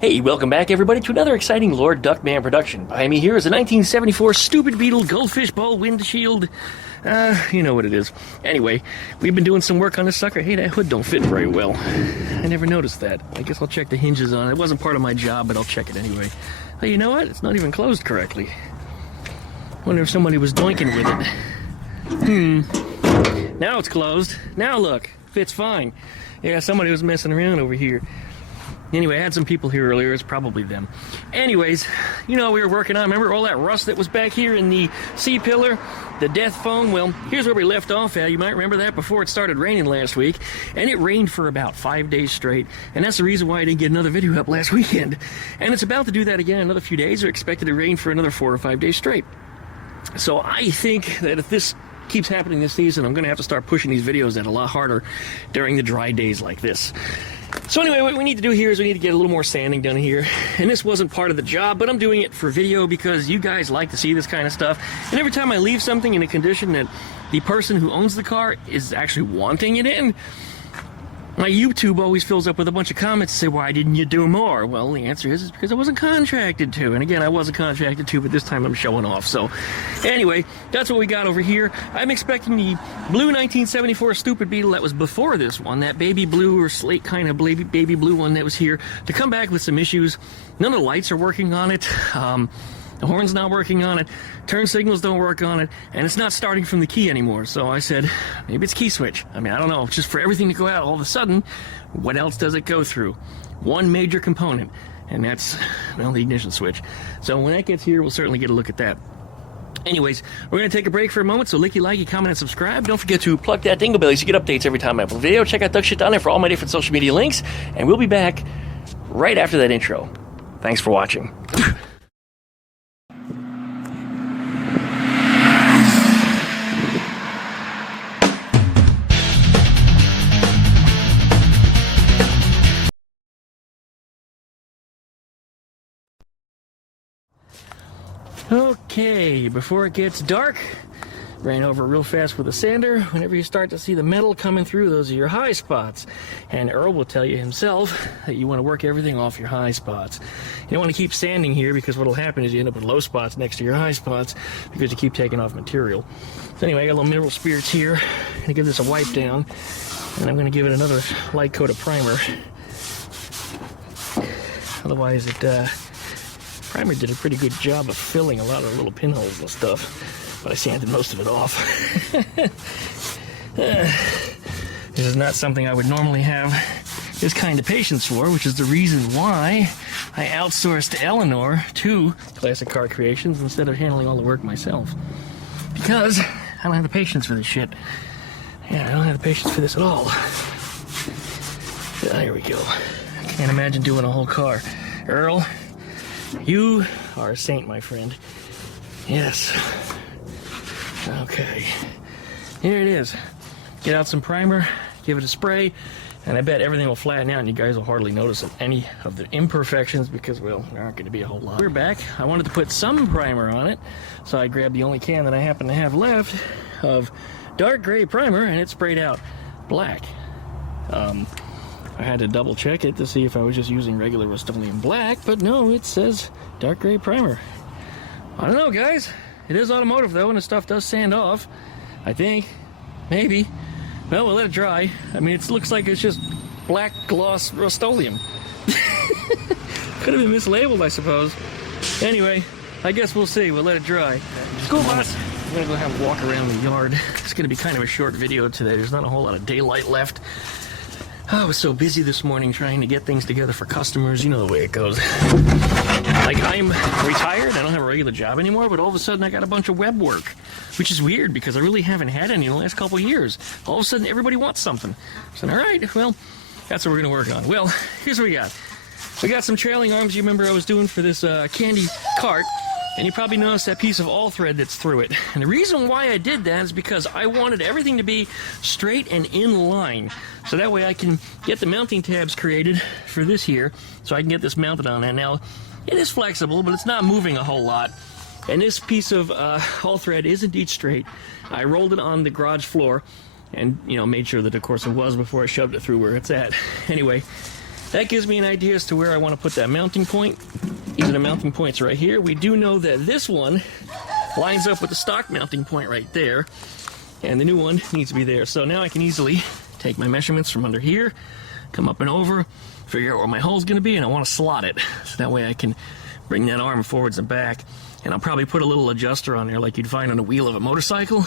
Hey, welcome back everybody to another exciting Lord Duckman production. Behind me here is a 1974 stupid Beetle goldfish ball windshield. You know what it is. Anyway, we've been doing some work on this sucker. Hey, that hood don't fit very well. I never noticed that. I guess I'll check the hinges on it. It wasn't part of my job, but I'll check it anyway. Hey, you know what? It's not even closed correctly. Wonder if somebody was doinking with it. Now it's closed. Now look, fits fine. Yeah, somebody was messing around over here. Anyway, I had some people here earlier. It's probably them. Anyways, you know, we were working on, remember all that rust that was back here in the C-pillar? The death foam? Well, here's where we left off at. You might remember that before it started raining last week. And it rained for about 5 days straight. And that's the reason why I didn't get another video up last weekend. And it's about to do that again in another few days. We're expected to rain for another 4 or 5 days straight. So I think that if this keeps happening this season, I'm going to have to start pushing these videos out a lot harder during the dry days like this. So anyway, what we need to do here is we need to get a little more sanding done here. And this wasn't part of the job, but I'm doing it for video because you guys like to see this kind of stuff. And every time I leave something in a condition that the person who owns the car is actually wanting it in, my YouTube always fills up with a bunch of comments that say, why didn't you do more? Well, the answer is because I wasn't contracted to. And again, I wasn't contracted to, but this time I'm showing off. So anyway, that's what we got over here. I'm expecting the blue 1974 stupid Beetle that was before this one, that baby blue or slate kind of baby blue one that was here, to come back with some issues. None of the lights are working on it. The horn's not working on it, turn signals don't work on it, and it's not starting from the key anymore. So I said, maybe it's key switch. I mean, I don't know, just for everything to go out all of a sudden, what else does it go through? One major component, and that's, well, the ignition switch. So when that gets here, we'll certainly get a look at that. Anyways, we're going to take a break for a moment, so licky, likey, comment, and subscribe. Don't forget to plug that dingle bell so you get updates every time I upload a video. Check out Duck Shit down there for all my different social media links, and we'll be back right after that intro. Thanks for watching. Okay, before it gets dark, ran over real fast with a sander. Whenever you start to see the metal coming through, those are your high spots. And Earl will tell you himself that you want to work everything off your high spots. You don't want to keep sanding here because what will happen is you end up with low spots next to your high spots because you keep taking off material. So anyway, I got a little mineral spirits here. I'm going to give this a wipe down, and I'm going to give it another light coat of primer. Otherwise, primer did a pretty good job of filling a lot of little pinholes and stuff, but I sanded most of it off. This is not something I would normally have this kind of patience for, which is the reason why I outsourced Eleanor to Classic Car Creations instead of handling all the work myself. Because I don't have the patience for this shit. Yeah, I don't have the patience for this at all. There we go. I can't imagine doing a whole car. Earl, you are a saint, my friend. Yes. Okay. Here it is. Get out some primer, give it a spray, and I bet everything will flatten out and you guys will hardly notice any of the imperfections because, well, there aren't going to be a whole lot. We're back. I wanted to put some primer on it, so I grabbed the only can that I happen to have left of dark gray primer, and it sprayed out black. I had to double check it to see if I was just using regular Rust-Oleum black, but no, it says dark gray primer. I don't know, guys. It is automotive though, and the stuff does sand off. I think. Maybe. Well, we'll let it dry. I mean, it looks like it's just black gloss Rust-Oleum. Could have been mislabeled, I suppose. Anyway, I guess we'll see. We'll let it dry. School bus! I'm gonna go have a walk around the yard. It's gonna be kind of a short video today. There's not a whole lot of daylight left. I was so busy this morning trying to get things together for customers. You know the way it goes. Like, I'm retired. I don't have a regular job anymore, but all of a sudden I got a bunch of web work, which is weird because I really haven't had any in the last couple of years. All of a sudden everybody wants something. I said, all right, well, that's what we're going to work on. Well, here's what we got. We got some trailing arms you remember I was doing for this Kandi cart. And you probably noticed that piece of all thread that's through it. And the reason why I did that is because I wanted everything to be straight and in line. So that way I can get the mounting tabs created for this here, so I can get this mounted on that. Now, it is flexible, but it's not moving a whole lot. And this piece of all thread is indeed straight. I rolled it on the garage floor and, you know, made sure that, of course, it was before I shoved it through where it's at. Anyway, that gives me an idea as to where I want to put that mounting point. These are the mounting points right here. We do know that this one lines up with the stock mounting point right there, and the new one needs to be there. So now I can easily take my measurements from under here, come up and over, figure out where my hole's going to be, and I want to slot it. So that way I can bring that arm forwards and back. And I'll probably put a little adjuster on there like you'd find on the wheel of a motorcycle,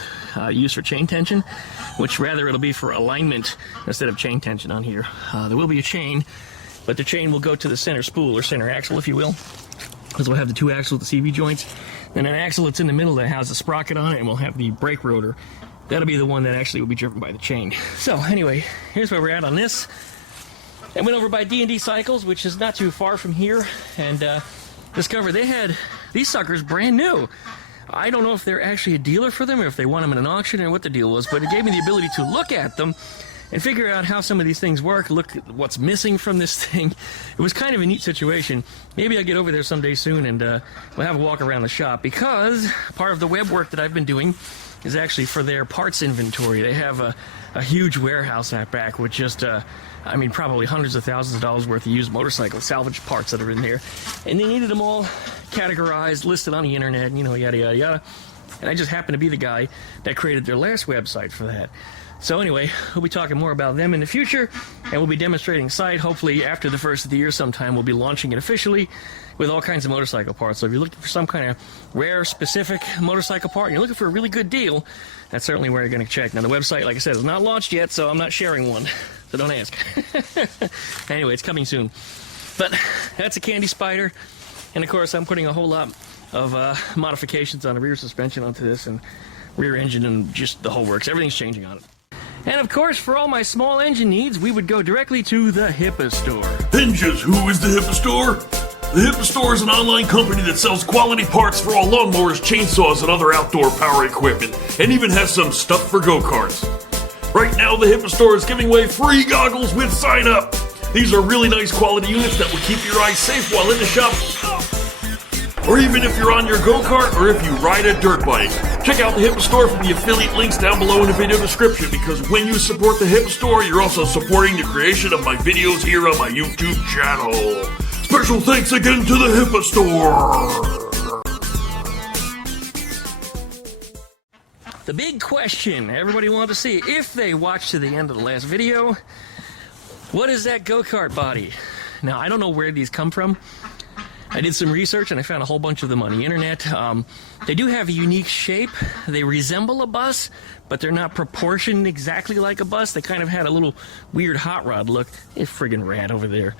used for chain tension, which rather it'll be for alignment instead of chain tension on here. There will be a chain, but the chain will go to the center spool or center axle, if you will, because we'll have the two axles, the CV joints, then an axle that's in the middle that has a sprocket on it, and we'll have the brake rotor. That'll be the one that actually will be driven by the chain. So anyway, here's where we're at on this. I went over by D&D Cycles, which is not too far from here, and discovered they had these suckers brand new. I don't know if they're actually a dealer for them or if they want them in an auction or what the deal was, but it gave me the ability to look at them and figure out how some of these things work, look at what's missing from this thing. It was kind of a neat situation. Maybe I'll get over there someday soon and we'll have a walk around the shop, because part of the web work that I've been doing is actually for their parts inventory. They have a huge warehouse out back with just I mean, probably hundreds of thousands of dollars worth of used motorcycle salvage parts that are in there. And they needed them all categorized, listed on the internet, you know, yada, yada, yada. And I just happened to be the guy that created their last website for that. So anyway, we'll be talking more about them in the future, and we'll be demonstrating site. Hopefully after the first of the year sometime, we'll be launching it officially with all kinds of motorcycle parts. So if you're looking for some kind of rare, specific motorcycle part, and you're looking for a really good deal, that's certainly where you're going to check. Now, the website, like I said, is not launched yet, so I'm not sharing one. So don't ask. Anyway, it's coming soon. But that's a Kandi Spider. And, of course, I'm putting a whole lot of modifications on the rear suspension onto this, and rear engine, and just the whole works. Everything's changing on it. And, of course, for all my small engine needs, we would go directly to the HIPA Store. Ninjas, who is the HIPA Store? The HIPA Store is an online company that sells quality parts for all lawnmowers, chainsaws, and other outdoor power equipment, and even has some stuff for go-karts. Right now, the HIPA Store is giving away free goggles with sign-up. These are really nice quality units that will keep your eyes safe while in the shop, or even if you're on your go-kart or if you ride a dirt bike. Check out the HIPA Store from the affiliate links down below in the video description, because when you support the HIPA Store, you're also supporting the creation of my videos here on my YouTube channel. Special thanks again to the HIPA Store! The big question everybody wanted to see, if they watched to the end of the last video, what is that go-kart body? Now, I don't know where these come from. I did some research and I found a whole bunch of them on the internet. They do have a unique shape. They resemble a bus, but they're not proportioned exactly like a bus. They kind of had a little weird hot rod look. A friggin' rat over there.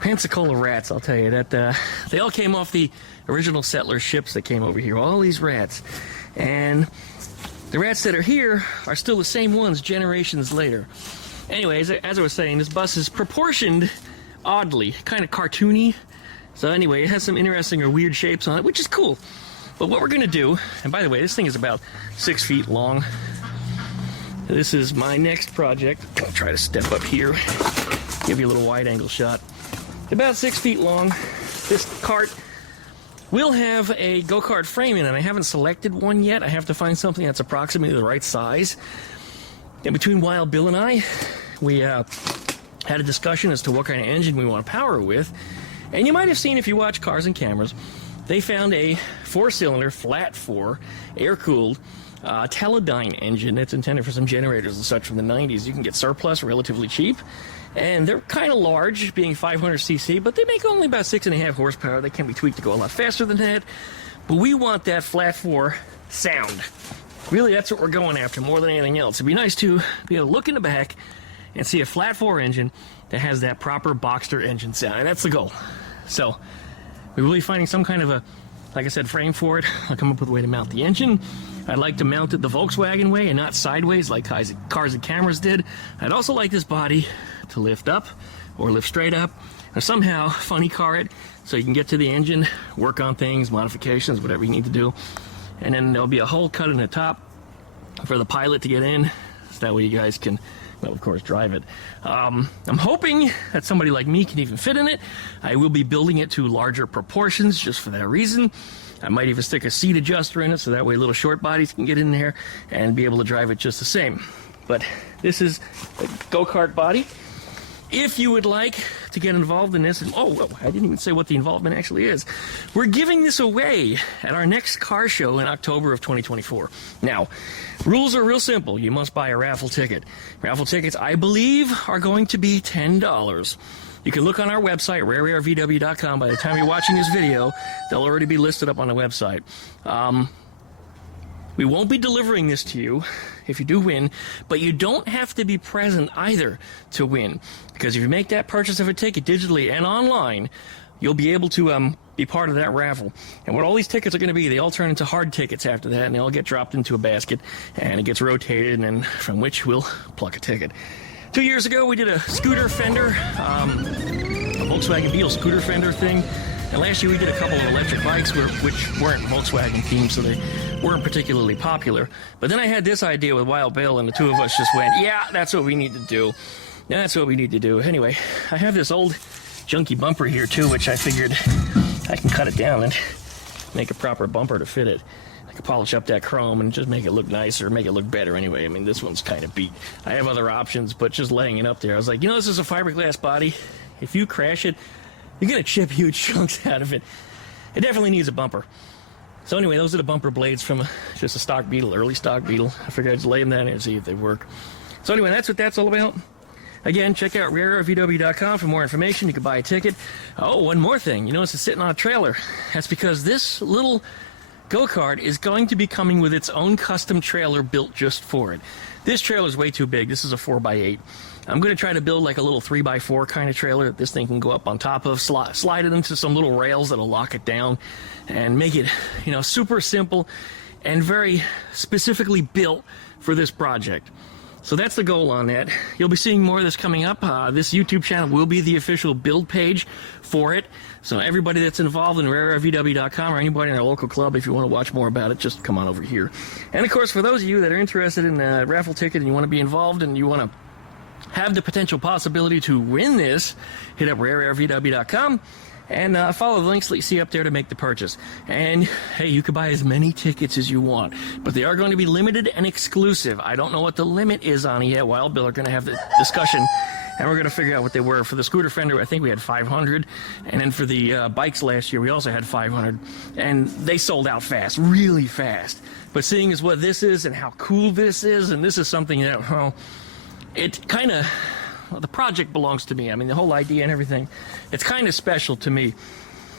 Pensacola rats, I'll tell you that. They all came off the original settler ships that came over here. All these rats. And the rats that are here are still the same ones generations later. Anyways, as I was saying, this bus is proportioned oddly, kind of cartoony. So anyway, it has some interesting or weird shapes on it, which is cool. But what we're going to do, and by the way, this thing is about 6 feet long. This is my next project. I'll try to step up here, give you a little wide-angle shot. About 6 feet long. This cart will have a go-kart frame in it. I haven't selected one yet. I have to find something that's approximately the right size. And between Wild Bill and I, we had a discussion as to what kind of engine we want to power it with. And you might have seen, if you watch Cars and Cameras, they found a 4-cylinder, flat 4, air-cooled Teledyne engine that's intended for some generators and such from the 90s. You can get surplus relatively cheap. And they're kind of large, being 500cc, but they make only about 6.5 horsepower. They can be tweaked to go a lot faster than that. But we want that flat 4 sound. Really, that's what we're going after more than anything else. It'd be nice to be able to look in the back and see a flat 4 engine that has that proper Boxster engine sound. And that's the goal. So we're really finding some kind of a, like I said, frame for it. I'll come up with a way to mount the engine. I'd like to mount it the Volkswagen way and not sideways like Cars and Cameras did. I'd also like this body to lift up or lift straight up, or somehow funny car it so you can get to the engine, work on things, modifications, whatever you need to do. And then there'll be a hole cut in the top for the pilot to get in, so that way you guys can, well, of course, drive it. I'm hoping that somebody like me can even fit in it. I will be building it to larger proportions just for that reason. I might even stick a seat adjuster in it so that way little short bodies can get in there and be able to drive it just the same. But this is a go-kart body. if you would like to get involved in this, and I didn't even say what the involvement actually is. We're giving this away at our next car show in October of 2024. Now, rules are real simple. You must buy a raffle ticket. Raffle tickets, I believe, are going to be $10. You can look on our website, rareairvw.com. By the time you're watching this video, they'll already be listed up on the website. We won't be delivering this to you if you do win, but you don't have to be present either to win. Because if you make that purchase of a ticket digitally and online, you'll be able to be part of that raffle. And what all these tickets are going to be, they all turn into hard tickets after that, and they all get dropped into a basket, and it gets rotated, and then from which we'll pluck a ticket. 2 years ago, we did a scooter fender, a Volkswagen Beetle scooter fender thing. And last year we did a couple of electric bikes which weren't Volkswagen themed, so they weren't particularly popular. But then I had this idea with Wild Bill, and the two of us just went, yeah, that's what we need to do. That's what we need to do. Anyway, I have this old junky bumper here too, which I figured I can cut it down and make a proper bumper to fit it. I could polish up that chrome and just make it look nicer, make it look better anyway. I mean, this one's kind of beat. I have other options, but just laying it up there, I was like, this is a fiberglass body. If you crash it, you're going to chip huge chunks out of it. It definitely needs a bumper. So anyway, those are the bumper blades from just a stock Beetle, early stock Beetle. I figured I'd just lay them down and see if they work. So anyway, that's what that's all about. Again, check out rareairvw.com for more information. You can buy a ticket. Oh, one more thing. You notice it's sitting on a trailer. That's because this little go-kart is going to be coming with its own custom trailer built just for it. This trailer is way too big. This is a 4x8. I'm going to try to build like a little 3x4 kind of trailer that this thing can go up on top of, slide it into some little rails that'll lock it down, and make it, super simple and very specifically built for this project. So that's the goal on that. You'll be seeing more of this coming up. This YouTube channel will be the official build page for it. So everybody that's involved in rareairvw.com or anybody in our local club, if you want to watch more about it, just come on over here. And of course, for those of you that are interested in a raffle ticket and you want to be involved and you want to have the potential possibility to win this, hit up rareairvw.com and follow the links that you see up there to make the purchase. And hey, you can buy as many tickets as you want, but they are going to be limited and exclusive. I don't know what the limit is on it yet. Wild Bill are going to have the discussion, and we're going to figure out what they were. For the scooter fender, I think we had 500, and then for the bikes last year, we also had 500, and they sold out fast, really fast. But seeing as what this is and how cool this is, and this is something that, it kind of, the project belongs to me. I mean, the whole idea and everything, it's kind of special to me.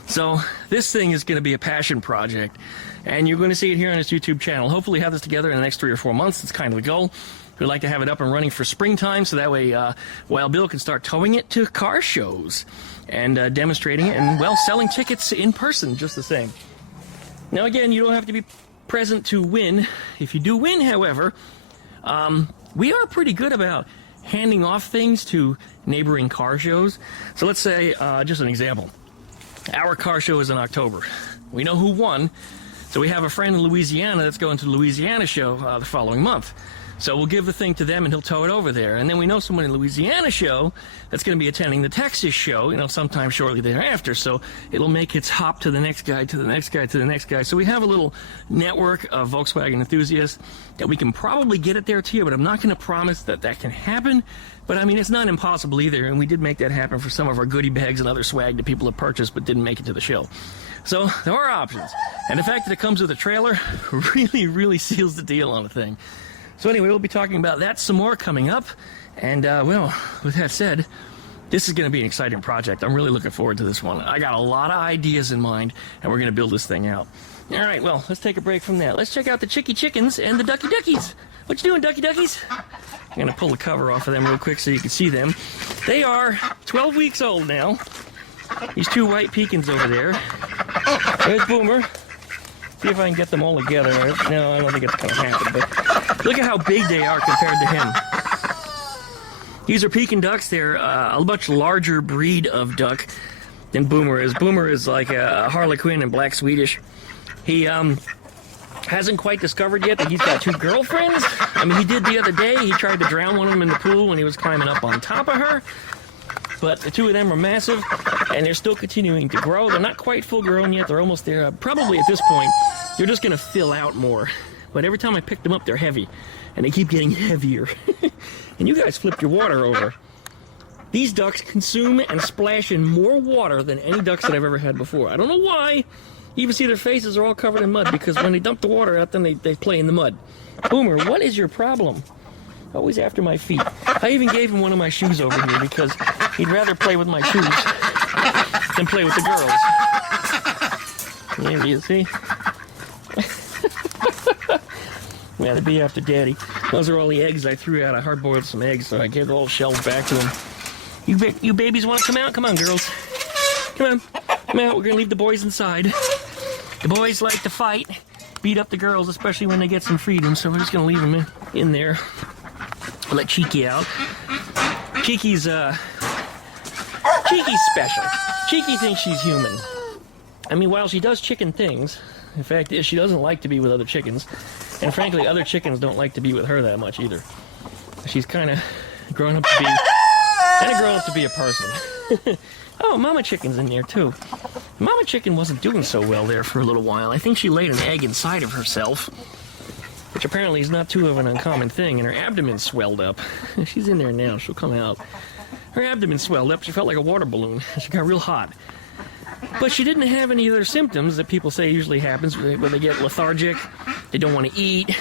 So this thing is going to be a passion project, and you're going to see it here on this YouTube channel. Hopefully have this together in the next 3 or 4 months. It's kind of the goal. We'd like to have it up and running for springtime, so that way Wild Bill can start towing it to car shows and demonstrating it and, selling tickets in person just the same. Now, again, you don't have to be present to win. If you do win, however, we are pretty good about handing off things to neighboring car shows. So let's say, just an example, our car show is in October. We know who won, so we have a friend in Louisiana that's going to the Louisiana show the following month. So we'll give the thing to them and he'll tow it over there. And then we know someone in Louisiana show that's going to be attending the Texas show, sometime shortly thereafter. So it'll make its hop to the next guy, to the next guy, to the next guy. So we have a little network of Volkswagen enthusiasts that we can probably get it there to you, but I'm not going to promise that that can happen. But I mean, it's not impossible either. And we did make that happen for some of our goodie bags and other swag that people have purchased but didn't make it to the show. So there are options. And the fact that it comes with a trailer really, really seals the deal on the thing. So anyway, we'll be talking about that some more coming up. And, with that said, this is going to be an exciting project. I'm really looking forward to this one. I got a lot of ideas in mind, and we're going to build this thing out. All right, let's take a break from that. Let's check out the Chicky Chickens and the Ducky Duckies. What you doing, Ducky Duckies? I'm going to pull the cover off of them real quick so you can see them. They are 12 weeks old now. These two white pecans over there. There's Boomer. See if I can get them all together. No, I don't think it's going to happen, but look at how big they are compared to him. These are Pekin ducks. They're a much larger breed of duck than Boomer is. Boomer is like a Harlequin and black Swedish. He hasn't quite discovered yet that he's got 2 girlfriends. I mean, he did the other day. He tried to drown one of them in the pool when he was climbing up on top of her. But the 2 of them are massive, and they're still continuing to grow. They're not quite full grown yet. They're almost there. Probably at this point, they're just going to fill out more. But every time I pick them up, they're heavy, and they keep getting heavier. And you guys flipped your water over. These ducks consume and splash in more water than any ducks that I've ever had before. I don't know why. You even see their faces are all covered in mud, because when they dump the water out, then they play in the mud. Boomer, what is your problem? Always after my feet. I even gave him one of my shoes over here because he'd rather play with my shoes than play with the girls. There you see. Yeah, to be after Daddy. Those are all the eggs I threw out. I hard-boiled some eggs, so I gave the whole shells back to him. You babies want to come out? Come on, girls. Come on. Come out. We're going to leave the boys inside. The boys like to fight, beat up the girls, especially when they get some freedom, so we're just going to leave them in there. We'll let Cheeky out. Cheeky's special. Cheeky thinks she's human. I mean, while she does chicken things, in fact, she doesn't like to be with other chickens. And frankly, other chickens don't like to be with her that much either. She's kind of grown up to be a person. Oh, Mama Chicken's in there too. Mama Chicken wasn't doing so well there for a little while. I think she laid an egg inside of herself, which apparently is not too of an uncommon thing, and her abdomen swelled up. She's in there now. She'll come out. Her abdomen swelled up. She felt like a water balloon. She got real hot. But she didn't have any other symptoms that people say usually happens when they get lethargic. They don't want to eat.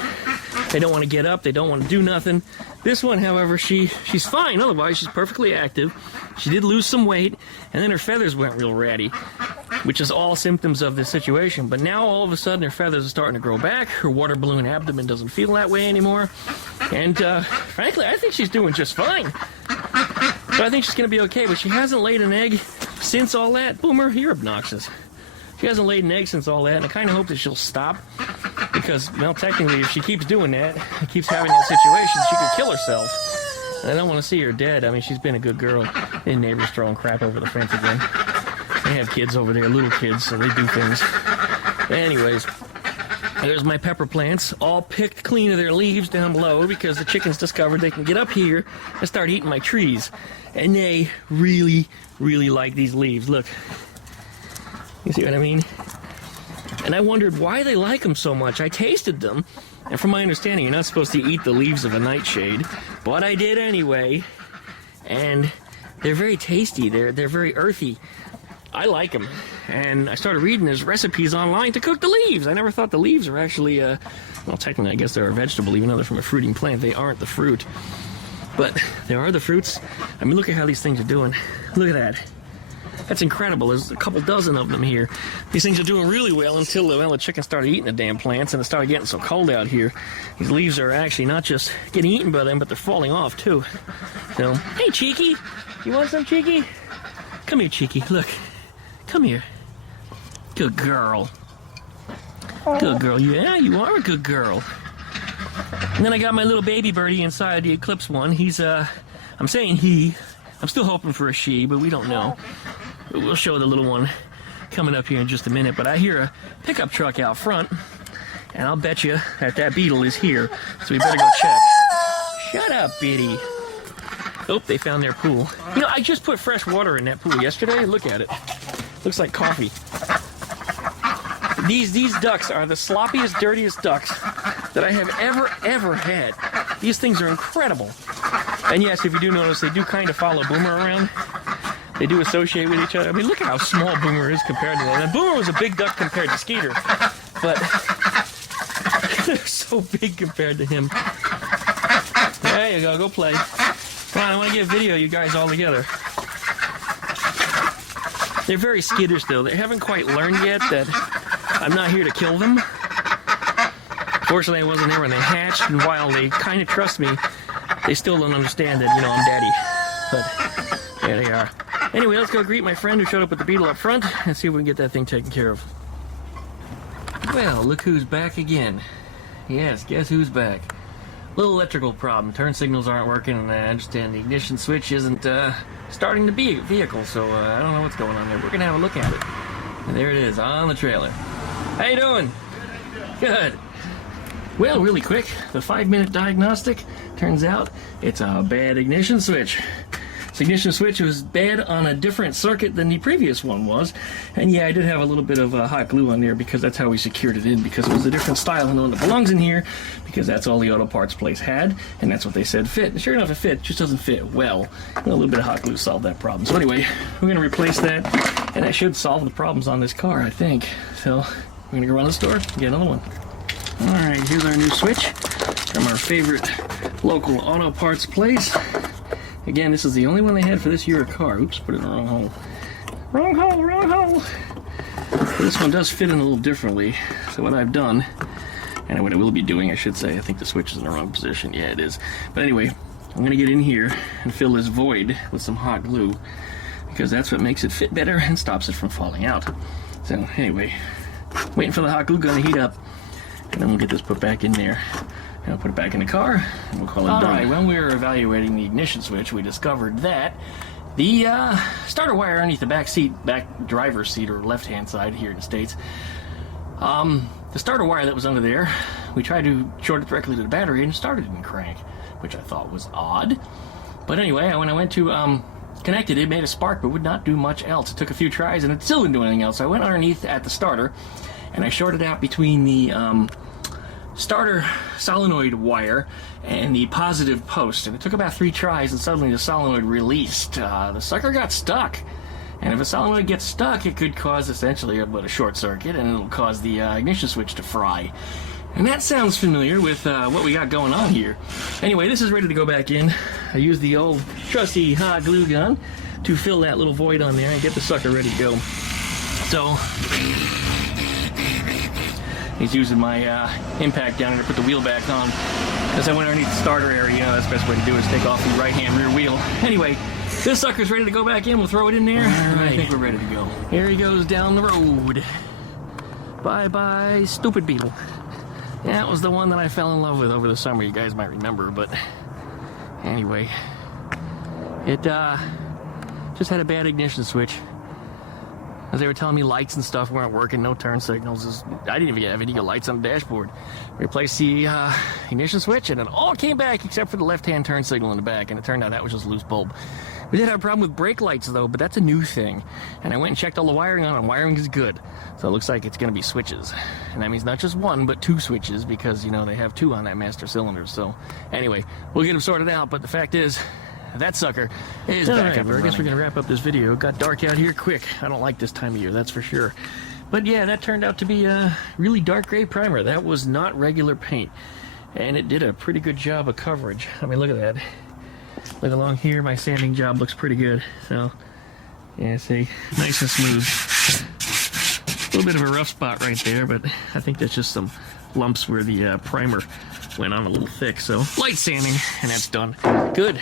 They don't want to get up. They don't want to do nothing. This one, however, she's fine. Otherwise, she's perfectly active. She did lose some weight, and then her feathers went real ratty, which is all symptoms of this situation. But now, all of a sudden, her feathers are starting to grow back. Her water balloon abdomen doesn't feel that way anymore. And, frankly, I think she's doing just fine. So I think she's going to be okay, but she hasn't laid an egg since all that. Boomer, you're obnoxious. She hasn't laid an egg since all that, and I kind of hope that she'll stop. Because, well, technically, if she keeps doing that, keeps having that situation, she could kill herself. And I don't want to see her dead. I mean, she's been a good girl. The neighbors throwing crap over the fence again. They have kids over there, little kids, so they do things. Anyways, there's my pepper plants, all picked clean of their leaves down below because the chickens discovered they can get up here and start eating my trees. And they really, really like these leaves. Look. You see what I mean? And I wondered why they like them so much. I tasted them, and from my understanding, you're not supposed to eat the leaves of a nightshade, but I did anyway. And they're very tasty. They're very earthy. I like them. And I started reading there's recipes online to cook the leaves. I never thought the leaves are actually, well, technically, I guess they're a vegetable, even though they're from a fruiting plant. They aren't the fruit. But they are the fruits. I mean, look at how these things are doing. Look at that. That's incredible. There's a couple dozen of them here. These things are doing really well until the chickens started eating the damn plants, and it started getting so cold out here. These leaves are actually not just getting eaten by them, but they're falling off too. So, hey, Cheeky, you want some, Cheeky? Come here, Cheeky. Look, come here. Good girl. Good girl. Yeah, you are a good girl. And then I got my little baby birdie inside the Eclipse one. He's I'm saying he. I'm still hoping for a she, but we don't know. We'll show the little one coming up here in just a minute, but I hear a pickup truck out front, and I'll bet you that Beetle is here, so we better go check. Shut up, Biddy. Oh, they found their pool. You know, I just put fresh water in that pool yesterday. Look at it. Looks like coffee. These ducks are the sloppiest, dirtiest ducks that I have ever had. These things are incredible. And yes, if you do notice, they do kind of follow Boomer around. They do associate with each other. I mean, look at how small Boomer is compared to them. And Boomer was a big duck compared to Skeeter, but they're so big compared to him. There you go. Go play. Come on, I want to get a video of you guys all together. They're very skittish, though. They haven't quite learned yet that I'm not here to kill them. Fortunately, I wasn't there when they hatched, and while they kind of trust me, they still don't understand that, you know, I'm Daddy. But there they are. Anyway, let's go greet my friend who showed up with the Beetle up front and see if we can get that thing taken care of. Well, look who's back again. Yes, guess who's back. Little electrical problem. Turn signals aren't working, and I understand the ignition switch isn't starting the vehicle, so I don't know what's going on there. We're going to have a look at it. And there it is, on the trailer. How you doing? Good. Well, really quick, the 5-minute diagnostic turns out it's a bad ignition switch. This ignition switch was bad on a different circuit than the previous one was. And yeah, I did have a little bit of hot glue on there because that's how we secured it in, because it was a different style than the one that belongs in here, because that's all the auto parts place had, and that's what they said fit. And sure enough, it fit, just doesn't fit well. A little bit of hot glue solved that problem. So anyway, we're going to replace that, and that should solve the problems on this car, I think. So we're going to go around the store and get another one. Alright, here's our new switch from our favorite local auto parts place. Again, this is the only one they had for this year of car. Oops, put it in the wrong hole. Wrong hole, wrong hole! But this one does fit in a little differently. So what I've done, and what I will be doing, I should say, I think the switch is in the wrong position. Yeah, it is. But anyway, I'm going to get in here and fill this void with some hot glue, because that's what makes it fit better and stops it from falling out. So anyway, waiting for the hot glue gun to heat up, and then we'll get this put back in there. And I'll put it back in the car, and we'll call it done. Alright, when we were evaluating the ignition switch, we discovered that the starter wire underneath the back driver's seat, or left-hand side here in the States, the starter wire that was under there, we tried to short it directly to the battery, and it started in crank, which I thought was odd. But anyway, when I went to connect it, it made a spark, but would not do much else. It took a few tries, and it still didn't do anything else. So I went underneath at the starter, and I shorted out between the starter solenoid wire and the positive post, and it took about 3 tries, and suddenly the solenoid released. The sucker got stuck, and if a solenoid gets stuck, it could cause essentially a short circuit, and it'll cause the ignition switch to fry. And that sounds familiar with what we got going on here. Anyway, this is ready to go back in. I used the old trusty hot glue gun to fill that little void on there and get the sucker ready to go. So he's using my impact down here to put the wheel back on. As I went underneath the starter area, that's the best way to do it, is take off the right-hand rear wheel. Anyway, this sucker's ready to go back in. We'll throw it in there. All right. I think we're ready to go. Here he goes down the road. Bye-bye, stupid Beetle. That was the one that I fell in love with over the summer, you guys might remember, but anyway, it just had a bad ignition switch. As they were telling me lights and stuff weren't working, no turn signals. I didn't even have any lights on the dashboard. Replaced the ignition switch, and it all came back except for the left-hand turn signal in the back, and it turned out that was just a loose bulb. We did have a problem with brake lights, though, but that's a new thing. And I went and checked all the wiring on it, and wiring is good. So it looks like it's going to be switches. And that means not just one, but 2 switches, because, you know, they have 2 on that master cylinder. So anyway, we'll get them sorted out, but the fact is, that sucker is back up and running. I guess we're going to wrap up this video. It got dark out here quick. I don't like this time of year, that's for sure. But yeah, that turned out to be a really dark gray primer. That was not regular paint. And it did a pretty good job of coverage. I mean, look at that. Look along here, my sanding job looks pretty good. So, yeah, see, nice and smooth. A little bit of a rough spot right there, but I think that's just some lumps where the primer went on a little thick. So, light sanding, and that's done. Good.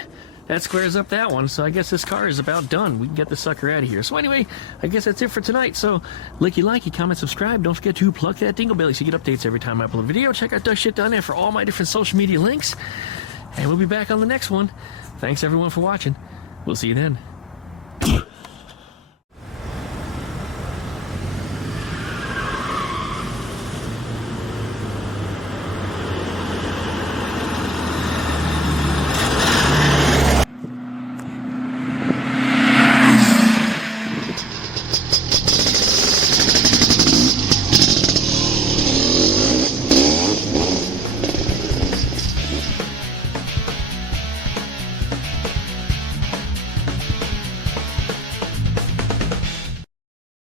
That squares up that one, so I guess this car is about done. We can get the sucker out of here. So anyway, I guess that's it for tonight. So, likey, comment, subscribe. Don't forget to plug that dingle bell so you get updates every time I upload a video. Check out DuckShit.net for all my different social media links. And we'll be back on the next one. Thanks, everyone, for watching. We'll see you then.